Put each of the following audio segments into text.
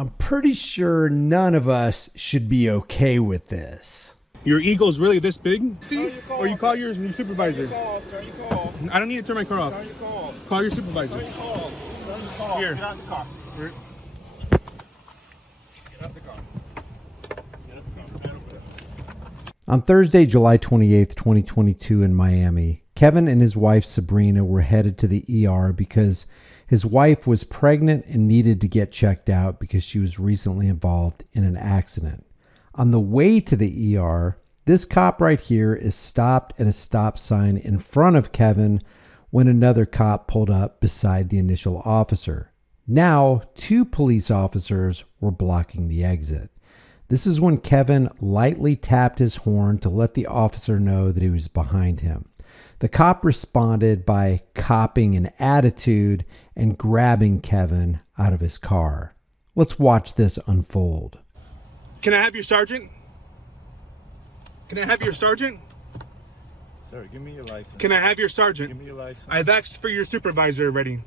I'm pretty sure none of us should be okay with this. Your ego's really this big? See? Or you call your supervisor. Turn your car. I don't need to turn my car off. Turn your car. Call your supervisor. Turn your car. Turn your car. Here. Get out the car. Here. Get out the car. Get out the car. Stand over there. On Thursday, July 28th, 2022 in Miami, Kevin and his wife Sabrina were headed to the ER because his wife was pregnant and needed to get checked out because she was recently involved in an accident. On the way to the ER, this cop right here is stopped at a stop sign in front of Kevin when another cop pulled up beside the initial officer. Now, two police officers were blocking the exit. This is when Kevin lightly tapped his horn to let the officer know that he was behind him. The cop responded by copping an attitude and grabbing Kevin out of his car. Let's watch this unfold. Can I have your sergeant? Can I have your sergeant? Sir, give me your license. Can I have your sergeant? Give me your license. I've asked for your supervisor already.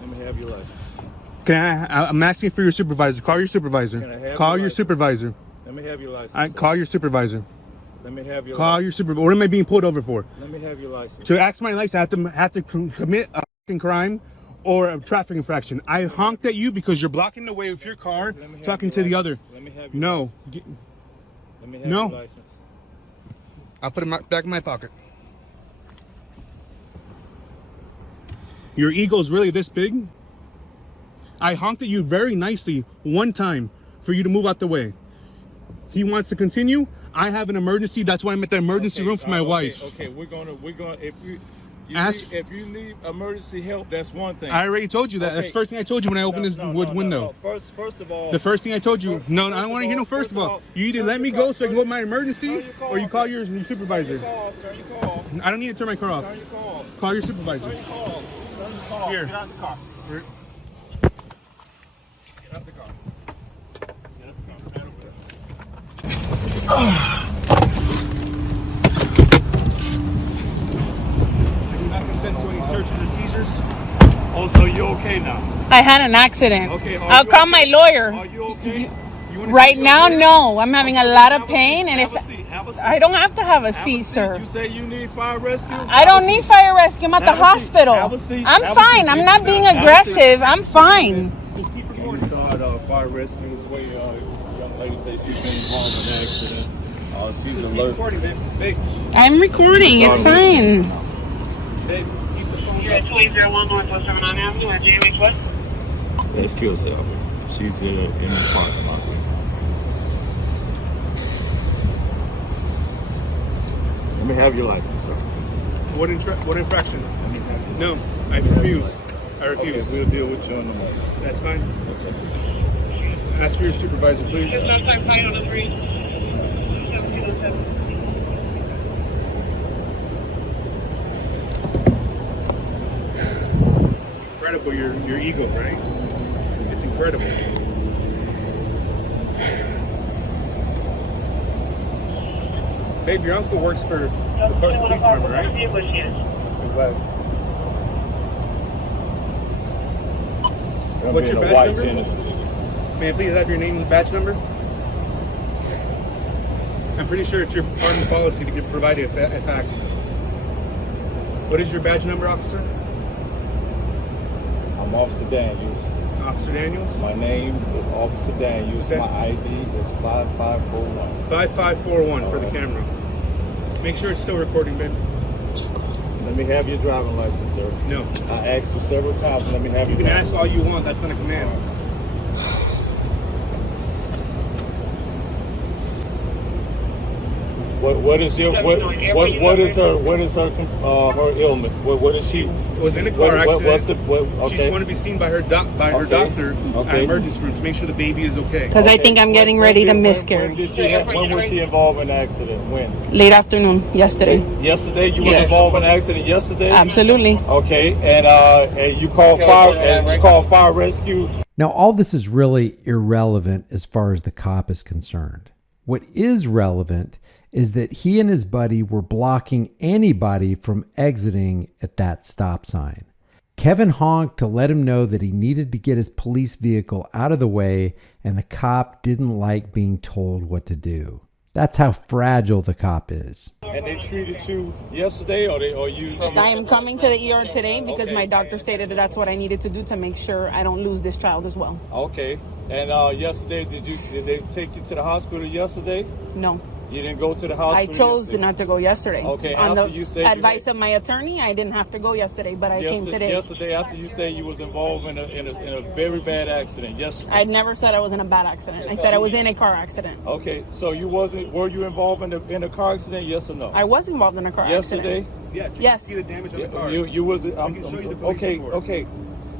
Let me have your license. I'm asking for your supervisor. Call your supervisor. Can I have Call your your license? supervisor. Let me have your license. Call your supervisor. Let me have your Call license. your supervisor. What am I being pulled over for? Let me have your license. To ask my license, I have to commit a fucking crime or a traffic infraction. I honked at you because you're blocking the way with your car, talking to the other. Let me have your No. license. Let me have No. your license. I'll put it back in my pocket. Your ego's really this big? I honked at you very nicely one time for you to move out the way. He wants to continue. I have an emergency. That's why I'm at the emergency room for my wife. Okay, we're gonna if if you need emergency help, that's one thing. I already told you that. That's the first thing I told you when I opened this window. No. First of all, the first thing I told you. No, I don't want to hear no first of all. You either let me go so I can go with my emergency, or you call your supervisor. Turn your car. I don't need to turn my car off. Turn your car. Call your supervisor. Turn your car. Turn your car. Here. Get out the car. Here. Get out the car. Get out the car. Stand over there. I consent to any searches or seizures. Oh, so you okay now? I had an accident. Okay. I'll call my lawyer. Are you okay? Right now, no. I'm having a lot of pain, and have a seat. Have a seat. I don't have to have a seat, sir. You say you need fire rescue? I don't need fire rescue. I'm at the hospital. Have a seat. I'm Have a fine. seat. I'm not being Have a seat. aggressive. I'm fine. We start fire rescue is where young lady says she's been involved in an accident. She's alert. Recording, babe. I'm recording. It's fine. Babe, keep the phone. You're at 2001 Northwest 79 Avenue at JMH West. Let's kill herself. She's in the parking lot. Let me have your license, sir. What infraction? Let me have your No, I refuse. I refuse. Okay, we'll deal with you in the morning. That's fine. Ask for your supervisor, please. There's no time flight on the 3. 1707. Incredible, your ego, right? It's incredible. Babe, your uncle works for the police department, right? What's your badge number? May I please have your name and badge number? I'm pretty sure it's your part of the policy to give provided a fax. What is your badge number, officer? I'm Officer Daniels. Officer Daniels? My name is Officer Daniels. Okay. My ID is 5541. 5541 for the camera. Make sure it's still recording, babe. Let me have your driving license, sir. No. I asked you several times. Let me have You your can ask all you want. That's not a command. What is her ailment? What is she? Was in a car accident. What's the She just wanted to be seen by her doctor at emergency room to make sure the baby is okay. Because I think I'm getting ready to miscarry. When was she involved in an accident? When? Late afternoon, yesterday. Yesterday? You were Yes. involved in an accident yesterday? Absolutely. Okay, and you called fire rescue. Now, all this is really irrelevant as far as the cop is concerned. What is relevant is that he and his buddy were blocking anybody from exiting at that stop sign. Kevin honked to let him know that he needed to get his police vehicle out of the way, and the cop didn't like being told what to do. That's how fragile the cop is. And they treated you yesterday, or you? I am coming to the ER today because Okay. my doctor stated that that's what I needed to do to make sure I don't lose this child as well. Okay. And yesterday, did they take you to the hospital yesterday? No. You didn't go to the hospital. I chose yesterday? not to go yesterday. Okay, On after the you said you advice of my attorney, I didn't have to go yesterday, but I came today. Yesterday, after you said you was involved in a very bad accident. Yesterday. I never said I was in a bad accident. I said I was in a car accident. Okay, so were you involved in a car accident? Yes or no? I was involved in a car Yesterday. accident. Yes. You Yes. can see the damage on the car. You was. I can show you the police okay. report. Okay.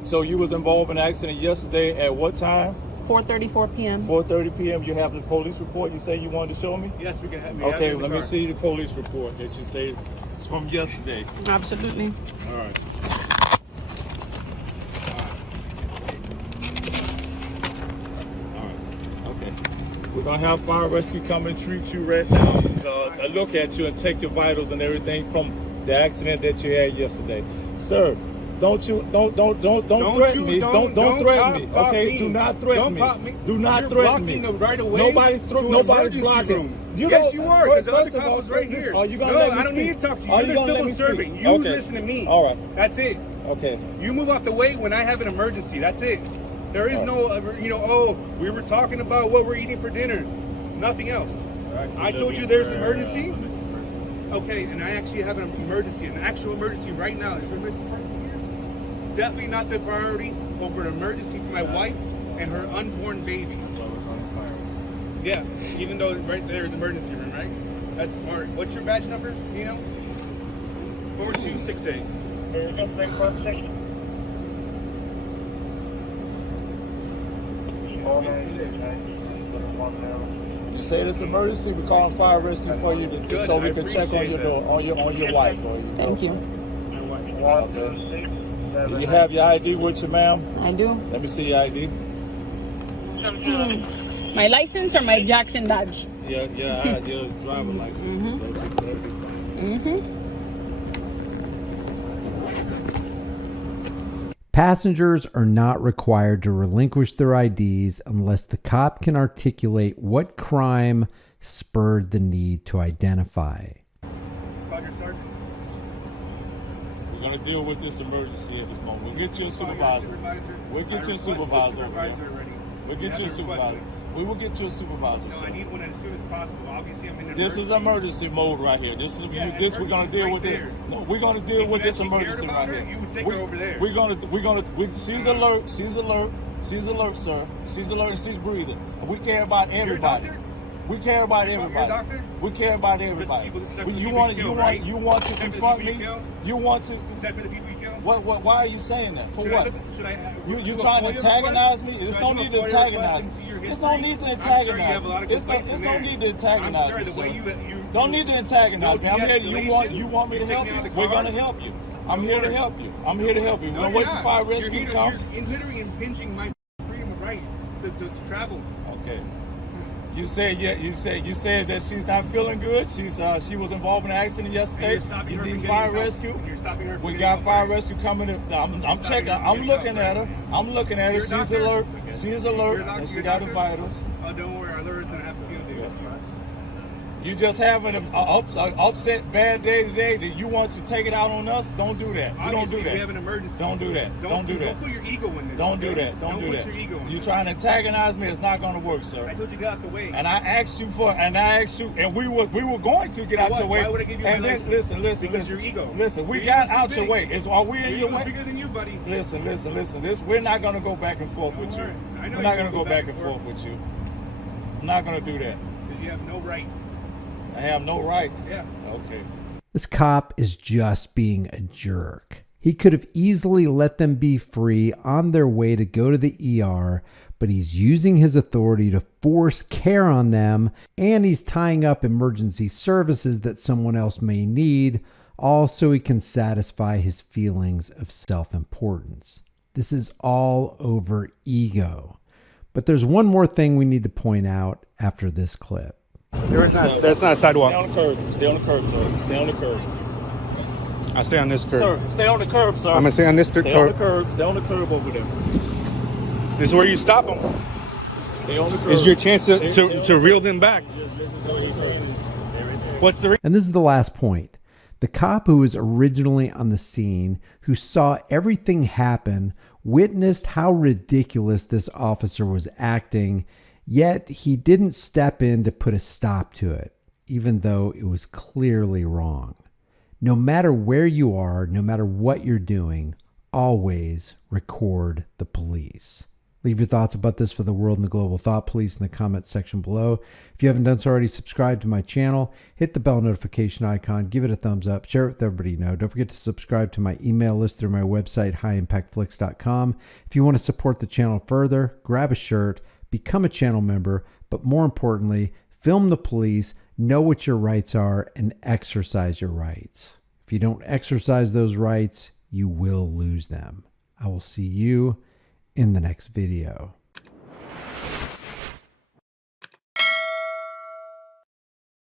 So you was involved in an accident yesterday at what time? 4:34 p.m. 4:30 p.m. You have the police report. You say you wanted to show me. Yes, we can have. Okay, let me see the police report that you say it's from yesterday. Absolutely. All right. All right. Okay. We're gonna have fire rescue come and treat you right now. Look at you and check your vitals and everything from the accident that you had yesterday, sir. Don't threaten me. Don't threaten me. Okay, do not threaten me. Do not threaten me. You're blocking the right of way. Nobody's to an nobody's emergency blocking. room. You Yes, know- you are. Because the first other of all, cop was right here. Are you gonna no, let me I don't speak? need to talk to you. Are You're you the gonna let civil me speak? servant. You Okay. listen to me. All right. That's it. Okay. You move out the way when I have an emergency. That's it. There is no, oh, we were talking about what we're eating for dinner. Nothing else. I told you there's an emergency. Okay, and I actually have an emergency, an actual emergency right now. Is your emergency right here? Definitely not the priority over an emergency for my wife and her unborn baby. Yeah, even though right there's emergency room, right? That's smart. What's your badge number, Nino? 4268. There's no break for a second. 496. You say this emergency, we're calling fire rescue for you Good, so we I can check on appreciate your that. door, on your wife or your Thank you. girlfriend. 126. Do you have your ID with you, ma'am? I do. Let me see your ID. My license or my Jackson badge? Yeah, I have your driver license. Mm-hmm. Passengers are not required to relinquish their IDs unless the cop can articulate what crime spurred the need to identify. Roger, Sergeant. We're gonna deal with this emergency at this moment. We'll get you a supervisor. We'll get you a supervisor over here. We'll get you a supervisor. We will get you a supervisor, No, I sir. need one as soon as possible. Obviously, I'm in an This is emergency mode right here. This is this we're gonna deal with it. No, we're gonna deal with this emergency right here. You would take her over there. We're gonna. She's alert. She's alert. She's alert, sir. She's alert and she's breathing. We care about everybody. doctor? We care about You're a everybody. doctor? We care about everybody. people- except for We- the You people want you you kill, want right? you want to Except for the confront people me? you kill? You want to? Except for the people you kill? What? Why are you saying that? For Should what? Should I You do a trying to FOIA antagonize me? request? There's Should no I do a need to FOIA antagonize request me. into your There's no history? need to I'm sure you antagonize have a lot of me. There's complaints in no there. need to antagonize I'm sure me, the way sir. you Don't need to antagonize me. I'm here. You want me to You take help me you? out of the We're car? gonna help you. I'm here to help you. I'm here to help you. We're No, gonna you're wait for not. fire rescue to come. You're literally impinging my freedom of right to travel. Okay. You said that she's not feeling good. She was involved in an accident yesterday. And you're stopping You her need from fire getting help. rescue. And you're stopping her from We getting got help, fire right? rescue coming. I'm stopping checking. her from I'm getting looking help, at her. right? I'm looking at her. You're a She's doctor? alert. Okay. She is You're a alert, doctor? and she You're a got her doctor? vitals. Oh, don't worry. Our lawyer's gonna have to deal with this. You just having an upset bad day today that you want to take it out on us. Don't do that. You don't Obviously, do that. we have an emergency. Don't do that. Don't do that. Don't put your ego in this. Don't do okay? that. Don't do put that. your ego in You this. trying to antagonize me? It's not going to work, sir. I told you to get out the way. And I asked you, and we were going to get out Why? your way. Why would I give you and my then license? listen. Because your ego. Listen, we Your got ego's too out your big. way. Are we in Your your ego's way? bigger than you, buddy. Listen. We're not going to go back and forth with you. worry. I know We're not you're going to go back and forth with you. I'm not going to do that. Because you have no right. I have no right. Yeah. Okay. This cop is just being a jerk. He could have easily let them be free on their way to go to the ER, but he's using his authority to force care on them, and he's tying up emergency services that someone else may need, all so he can satisfy his feelings of self-importance. This is all over ego. But there's one more thing we need to point out after this clip. There is not. That's not a sidewalk. Stay on the curb. Stay on the curb, sir. Stay on the curb. I stay on this curb. Sir, stay on the curb, sir. I'm gonna stay on this curb. Stay on the curb. Stay on the curb over there. This is where you stop them. Stay on the curb. It's your chance to reel them back. What's the And this is the last point. The cop who was originally on the scene, who saw everything happen, witnessed how ridiculous this officer was acting, yet he didn't step in to put a stop to it, even though it was clearly wrong. No matter where you are, no matter what you're doing, always record the police. Leave your thoughts about this for the world and the global thought police in the comments section below. If you haven't done so already, subscribe to my channel, hit the bell notification icon, give it a thumbs up, share it with everybody you know. Don't forget to subscribe to my email list through my website, highimpactflix.com. If you want to support the channel further, grab a shirt, become a channel member, but more importantly, film the police, know what your rights are, and exercise your rights. If you don't exercise those rights, you will lose them. I will see you in the next video.